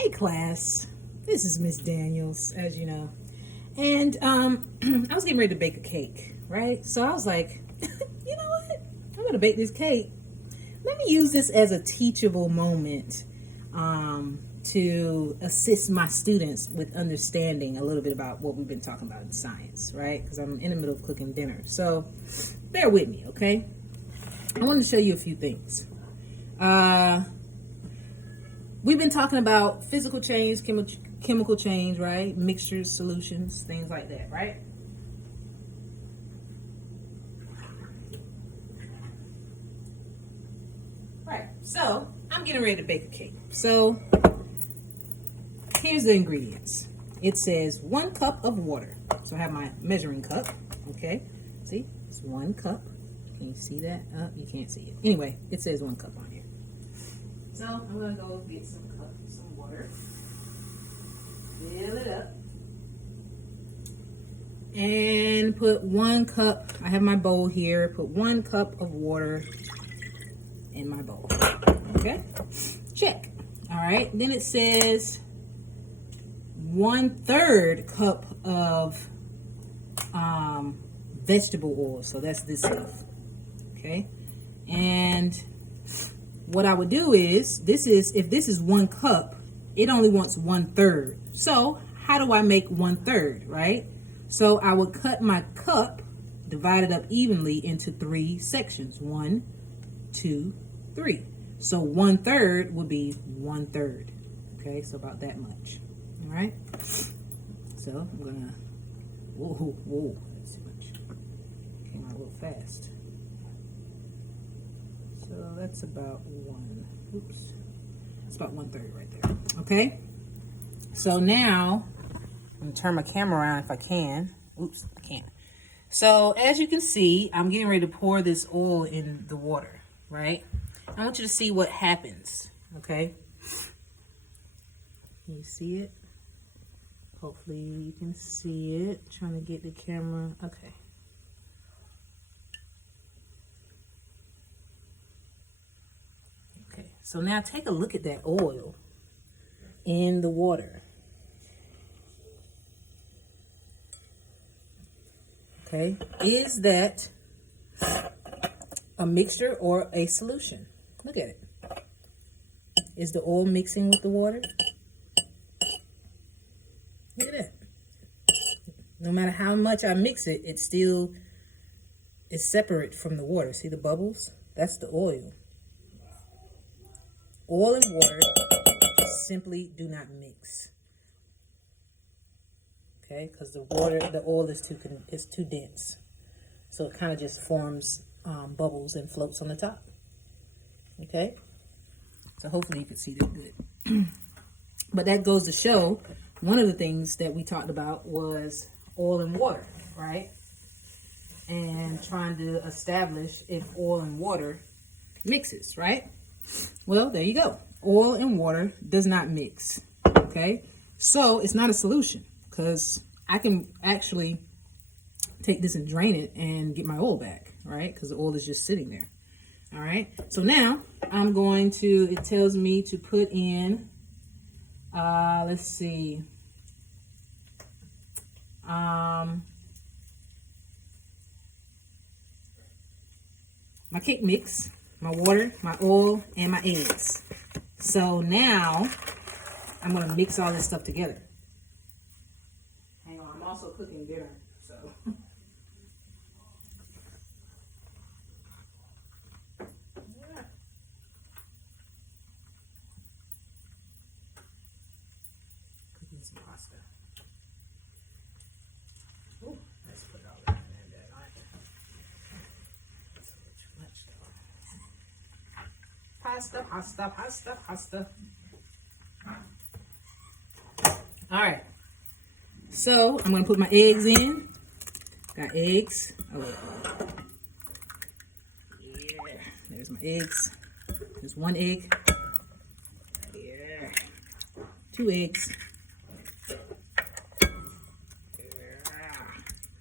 Hey class, this is Miss Daniels, as you know. And I was getting ready to bake a cake, right? So I was like, you know what? I'm gonna bake this cake. Let me use this as a teachable moment to assist my students with understanding a little bit about what we've been talking about in science, right? Because I'm in the middle of cooking dinner. So bear with me, okay? I want to show you a few things. We've been talking about physical change, chemical change, right? Mixtures, solutions, things like that, right? Right. So I'm getting ready to bake a cake. So here's the ingredients. It says 1 cup of water. So I have my measuring cup. Okay. See, it's 1 cup. Can you see that? You can't see it. Anyway, it says 1 cup on here. So I'm gonna go get some water. Fill it up. And put 1 cup. I have my bowl here. Put 1 cup of water in my bowl. Okay. Check. All right. Then it says 1/3 cup of vegetable oil. So that's this stuff. Okay. And what I would do is, if this is 1 cup, it only wants 1/3. So how do I make 1/3, right? So I would cut my cup, divide it up evenly into 3 sections. 1, 2, 3. So 1/3 would be 1/3. Okay, so about that much. All right. So I'm gonna, whoa, that's too much. Came out a little fast. So that's about it's about 1/3 right there. Okay. So now I'm gonna turn my camera around if I can. Oops, I can't. So as you can see, I'm getting ready to pour this oil in the water, right? I want you to see what happens. Okay. Can you see it? Hopefully you can see it. Trying to get the camera. Okay. So now take a look at that oil in the water. Okay, is that a mixture or a solution? Look at it. Is the oil mixing with the water? Look at that. No matter how much I mix it, it still is separate from the water. See the bubbles? That's the oil. Oil and water simply do not mix. Okay, because the oil is too dense. So it kind of just forms bubbles and floats on the top. Okay, so hopefully you can see that good. But that goes to show, one of the things that we talked about was oil and water, right? And trying to establish if oil and water mixes, right? Well, there you go. Oil and water does not mix. Okay, so it's not a solution, because I can actually take this and drain it and get my oil back, right? Because the oil is just sitting there. All right, so now I'm going to, it tells me to put in, let's see, my cake mix, my water, my oil, and my eggs. So now I'm going to mix all this stuff together. Hang on, I'm also cooking dinner, so. Yeah. Cooking some pasta. Ooh, let's put all that in there. That's a little too much though. Pasta. All right. So I'm gonna put my eggs in. Got eggs. Oh wait. Yeah. There's my eggs. There's 1 egg. Yeah. 2 eggs. Yeah.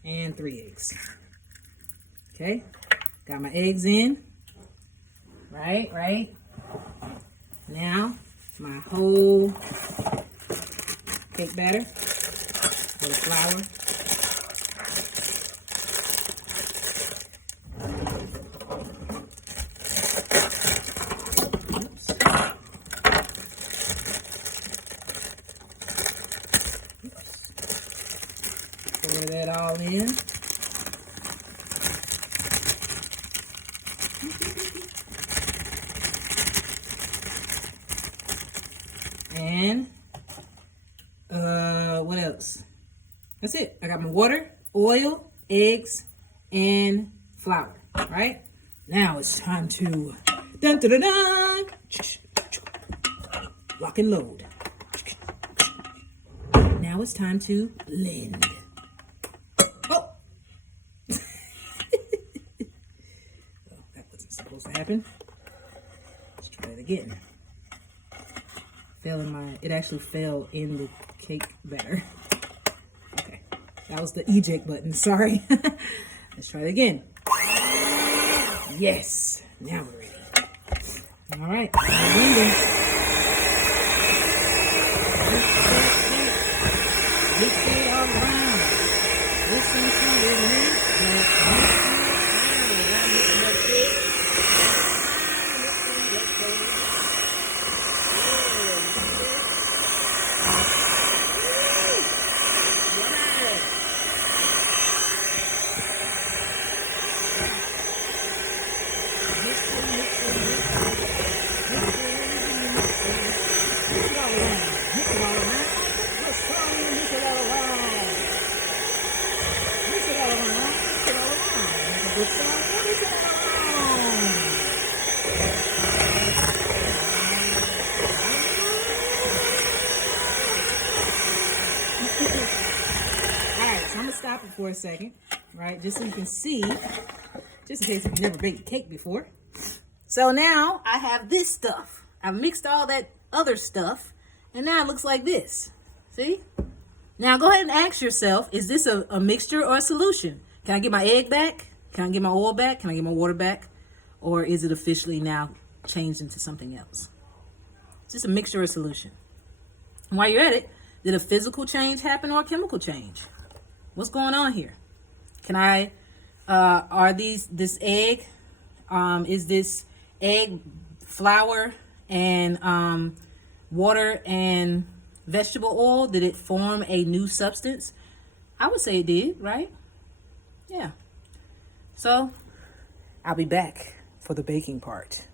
And 3 eggs. Okay. Got my eggs in. Right. Now my whole cake batter or the flour. Pour that all in. And what else? That's it. I got my water, oil, eggs, and flour. Right? Now it's time to dun dun dun dun. Lock and load. Now it's time to blend. Oh! That wasn't supposed to happen. Let's try it again. It actually fell in the cake batter. Okay, that was the eject button, sorry. Let's try it again. Yes, now we're ready. All right, mix it all around. Listen to it, Alright, so I'm gonna stop it for a second, right? Just so you can see, just in case you've never baked cake before. So now I have this stuff. I mixed all that other stuff, and now it looks like this. See? Now go ahead and ask yourself, is this a mixture or a solution? Can I get my egg back? Can I get my oil back? Can I get my water back? Or is it officially now changed into something else? It's just a mixture or solution. And while you're at it, did a physical change happen or a chemical change? What's going on here? Can I, this egg, is this egg, flour, and water and vegetable oil, did it form a new substance? I would say it did, right? Yeah. So, I'll be back for the baking part.